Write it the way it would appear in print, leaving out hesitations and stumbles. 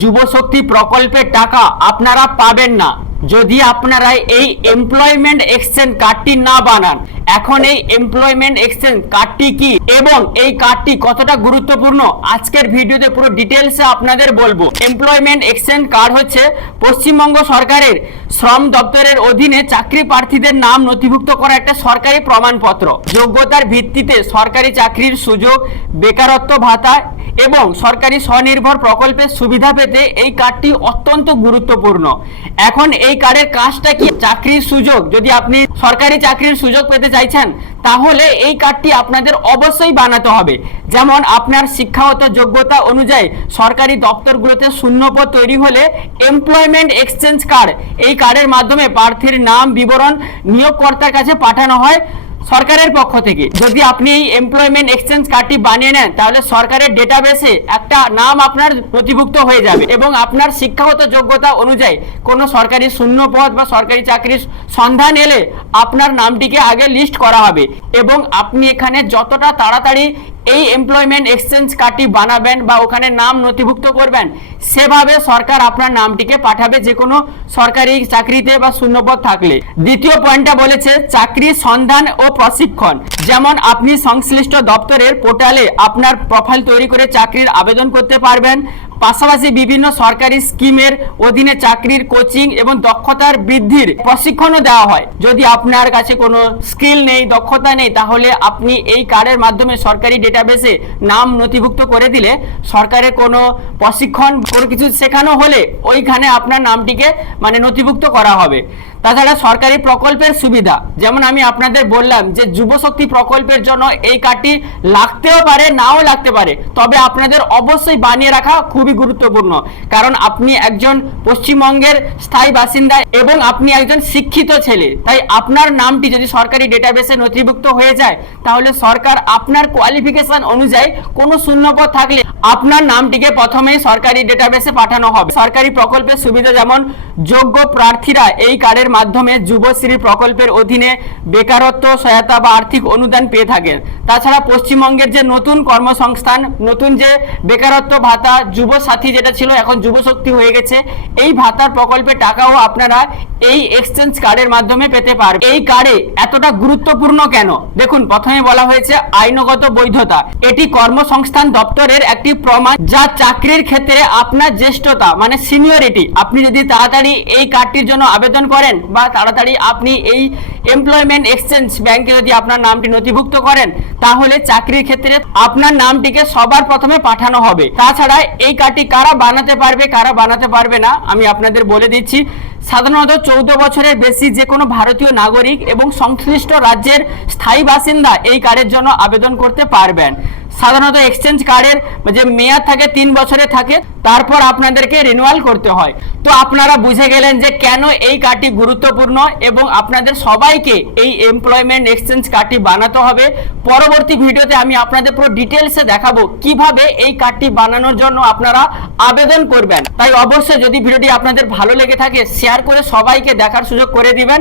যুবশক্তি প্রকল্পের টাকা আপনারা পাবেন না যদি আপনারা এই এমপ্লয়মেন্ট এক্সচেঞ্জ কার্ডটি না বানান। এখন এই এমপ্লয়মেন্ট এক্সচেঞ্জ কার্ডটি কি এবং এই কার্ডটি কতটা গুরুত্বপূর্ণ আজকের ভিডিওতে পুরো ডিটেলসে আপনাদের বলবো। এমপ্লয়মেন্ট এক্সচেঞ্জ কার্ড হচ্ছে পশ্চিমবঙ্গ সরকারের শ্রম দপ্তরের অধীনে চাকরি প্রার্থীদের নাম নথিভুক্ত করা একটা সরকারি প্রমাণপত্র। যোগ্যতার ভিত্তিতে সরকারি চাকরির সুযোগ, বেকারত্ব ভাতা এবং সরকারি স্বনির্ভর প্রকল্পের সুবিধা পেতে এই কার্ডটি অত্যন্ত গুরুত্বপূর্ণ। এখন এই কার্ডের কাজটা কি? চাকরির সুযোগ, যদি আপনি সরকারি চাকরির সুযোগ পেতে চাইছেন তাহলে এই কার্ডটি আপনাদের অবশ্যই বানাতে হবে। যেমন আপনার শিক্ষাগত যোগ্যতা অনুযায়ী সরকারি দপ্তরগুলোতে শূন্যপদ তৈরি হলে এমপ্লয়মেন্ট এক্সচেঞ্জ কার্ড, এই কার্ডের মাধ্যমে প্রার্থীর নাম বিবরণ নিয়োগকর্তার কাছে পাঠানো হয় সরকারের পক্ষ থেকে। যদি আপনি এই এমপ্লয়মেন্ট এক্সচেঞ্জ কার্ডটি বানিয়ে নেন তাহলে সরকারের ডেটাবেসে একটা নাম আপনার নথিভুক্ত হয়ে যাবে এবং আপনার শিক্ষাগত যোগ্যতা অনুযায়ী কোনো সরকারি শূন্য পদ বা সরকারি চাকরির সন্ধান এলে আপনার নামটিকে আগে লিস্ট করা হবে এবং আপনি এখানে যতটা তাড়াতাড়ি এই এমপ্লয়মেন্ট এক্সচেঞ্জ কার্ডটি বানাবেন বা ওখানে নাম নথিভুক্ত করবেন সেভাবে সরকার আপনার নামটিকে পাঠাবে যে কোনো সরকারি চাকরিতে বা শূন্যপদ থাকলে। দ্বিতীয় পয়েন্টটা বলেছে চাকরি সন্ধান ও প্রশিক্ষণ। যেমন আপনি সংশ্লিষ্ট দপ্তরের পোর্টালে আপনার প্রোফাইল তৈরি করে চাকরির আবেদন করতে পারবেন। পাশাপাশি বিভিন্ন সরকারি স্কিমের অধীনে চাকরির কোচিং এবং দক্ষতার বৃদ্ধির প্রশিক্ষণও দেওয়া হয়। যদি আপনার কাছে কোনো স্কিল নেই, দক্ষতা নেই, তাহলে আপনি এই কার্ডের মাধ্যমে সরকারি ডেটাবেসে নাম নথিভুক্ত করে দিলে সরকারের কোনো প্রশিক্ষণ, কোনো কিছু শেখানো হলে ওইখানে আপনার নামটিকে নথিভুক্ত করা হবে। তাছাড়া সরকারি প্রকল্পের সুবিধা, যেমন আমি আপনাদের বললাম যে যুবশক্তি প্রকল্পের জন্য এই কার্ডটি লাগতেও পারে, নাও লাগতে পারে, তবে আপনাদের অবশ্যই বানিয়ে রাখা খুবই গুরুত্বপূর্ণ। কারণ আপনি একজন পশ্চিমবঙ্গের স্থায়ী বাসিন্দা এবং আপনি একজন শিক্ষিত ছেলে, তাই আপনার নামটি যদি সরকারি ডেটাবেসে নথিভুক্ত হয়ে যায় তাহলে সরকার আপনার কোয়ালিফিকেশন অনুযায়ী কোনো শূন্যপদ থাকলে আপনার নামটিকে প্রথমেই সরকারি ডেটাবেসে পাঠানো হবে। সরকারি প্রকল্পের সুবিধা যেমন যোগ্য প্রার্থীরা এই কার্ডের মাধ্যমে যুবশ্রী প্রকল্পের অধীনে বেকারত্ব সহায়তা বা আর্থিক অনুদান পেয়ে থাকেন। তাছাড়া পশ্চিমবঙ্গের যে নতুন কর্মসংস্থান, নতুন যে বেকারত্ব ভাতা, যুব সাথী যেটা ছিল এখন যুবশক্তি হয়ে গেছে, এই ভাতার প্রকল্পের টাকাও আপনারা এই এক্সচেঞ্জ কার্ডের মাধ্যমে পেতে পারবেন। এই কার্ডে এতটা গুরুত্বপূর্ণ কেন? দেখুন, প্রথমে বলা হয়েছে আইনগত বৈধতা। এটি কর্মসংস্থান দপ্তরের একটি প্রমাণ যা চাকরির ক্ষেত্রে আপনার জ্যেষ্ঠতা সিনিয়রিটি। আপনি যদি তাড়াতাড়ি এই কার্ডটির জন্য আবেদন করেন বা তাড়াতাড়ি আপনি এই এমপ্লয়মেন্ট এক্সচেঞ্জ ব্যাংকে যদি আপনার নামটি নথিভুক্ত করেন তাহলে চাকরির ক্ষেত্রে আপনার নামটিকে সবার প্রথমে পাঠানো হবে। তাছাড়া এই কার্ডটি কারা বানাতে পারবে, কারা বানাতে পারবে না আমি আপনাদের বলে দিচ্ছি। সাধারণত 14 বছরের বেশি যে কোনো ভারতীয় নাগরিক এবং সংশ্লিষ্ট রাজ্যের স্থায়ী বাসিন্দা এই কার্ডের জন্য আবেদন করতে পারবেন। সাধারণত এক্সচেঞ্জ কার্ডের যে মেয়াদ থাকে 3 বছরে থাকে, তারপর আপনাদেরকে রিনিউয়াল করতে হয়। তো আপনারা বুঝে গেলেন যে কেন এই কার্ডটি গুরুত্বপূর্ণ এবং আপনাদের সবাইকে এই এমপ্লয়মেন্ট এক্সচেঞ্জ কার্ডটি বানাতে হবে। পরবর্তী ভিডিওতে আমি আপনাদের পুরো ডিটেলসে দেখাবো কিভাবে এই কার্ডটি বানানোর জন্য আপনারা আবেদন করবেন। তাই অবশ্যই যদি ভিডিওটি আপনাদের ভালো লেগে থাকে শেয়ার করে সবাইকে দেখার সুযোগ করে দিবেন।